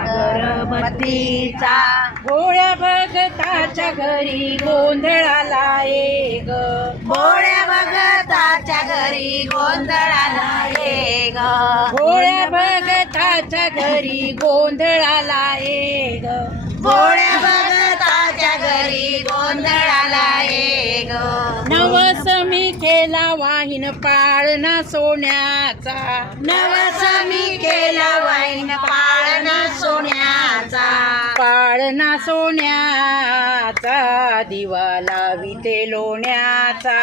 अगरबत्तीचा भोळ्या भगताच्या घरी गोंधळाला ये ग भोळ्या भगताच्या घरी गोंधळाला ये ग भोळ्या भगताच्या घरी गोंधळाला ये ग भोळ्या भगताच्या घरी गोंधळाला ये ग नवसमी केला वाहीन पाळणा सोन्याचा. नवसमी केला सोन्याचा पाळणा सोन्याचा दिवा लाविते लोण्याचा.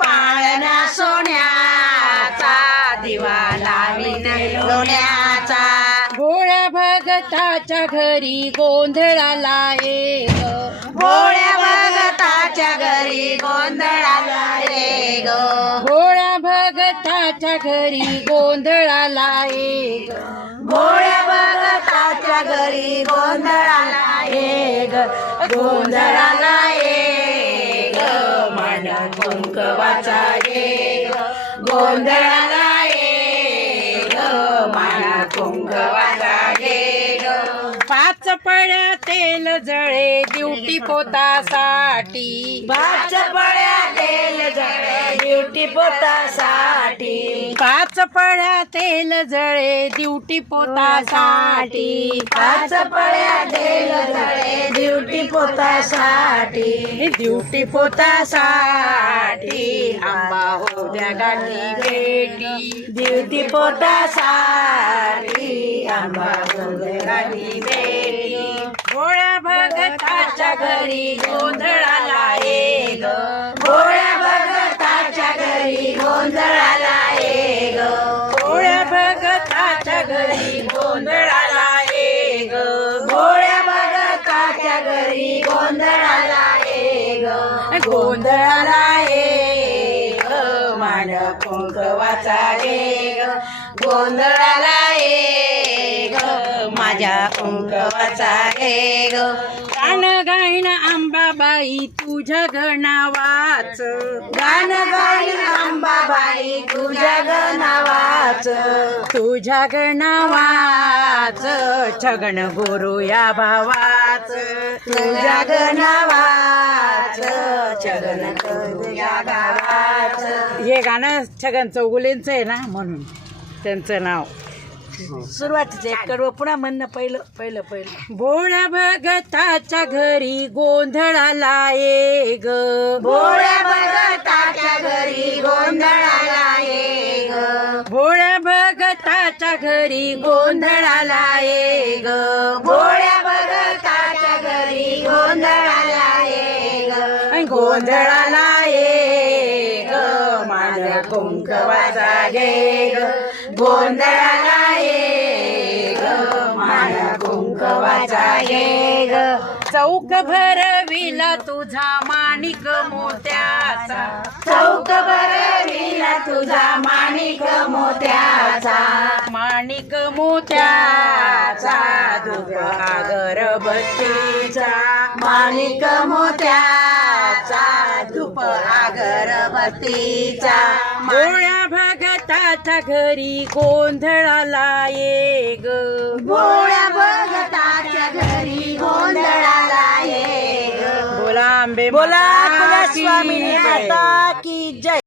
पाळणा सोन्याचा दिवा लावीन लोण्याचा. भोळ्या भगताच्या घरी गोंधळाला ये भोळ्या भगताच्या घरी गोंधळाला ये ग भोळ्या भगताच्या घरी गोंधळाला ये भोळ्या भगताच्या घरी गोंधळाला ग. गोंधळाला ये ग मान कुंकवाचा ये ग गोंधळाला ये ग मान कुंकवाचा ये ग पाच पळ्या तेल जळे ड्युटी पोतासाठी. पाच पळ्या ड्युटी पोतासाठी. पाच पळ्या तेल जळे ड्युटी पोतासाठी. पाच पळ्या तेल जळे ड्युटी पोतासाठी. ड्युटी पोतासाठी. आंबा हो द्या गाठी पोटासाठी आंबा गाठी बेटी भोळ्या भगताच्या घरी गोंधळाला घरी गोंधळाला ये ग भोळ्या भगताच्या घरी गोंधळाला ये ग गोंधळाला ये ग मान कुंकवाचा ये ग गोंधळाला ये ग माझ्या कुंकवाचा ये ग गाण गाईन आंबाबाई तुझ्या गणावाच. गाण गाईन आंबाबाई तुझ्या गणावा गणावाच तुझ्या गणावाच. छगन गुरु या भावाच. तुझ्या गणावाच. चगन या गावाच हे गाणं छगन चौगुलेंचं आहे ना म्हणून. त्यांचं नाव. सुरुवातीचं एक कडवं पुन्हा म्हणणं पहिलं पहिलं पहिलं. भोळ्या भगताच्या घरी गोंधळाला ये ग. भोळ्या भगताच्या घरी गोंधळाला ये भोळ्या भगताच्या घरी गोंधळाला ये ग. भोळ्या भगताच्या घरी गोंधळाला ये ग. गोंधळाला ये ग. माझ्या कुंकवाचा गे ग. गोंधळाला ये ग. माझ्या कुंकवाचा घे ग. चौक भरविला तुझा माणिक मोत्याचा. चौक भरविला तुझा माणिक मोत्याचा. माणिक मोत्याचा धूप अगरबत्तीचा माणिक मोत्याचा धूप अगरबत्तीचा भोळ्या भगताच्या घरी गोंधळाला ये ग. भोळ्या बोला बोला माता की जय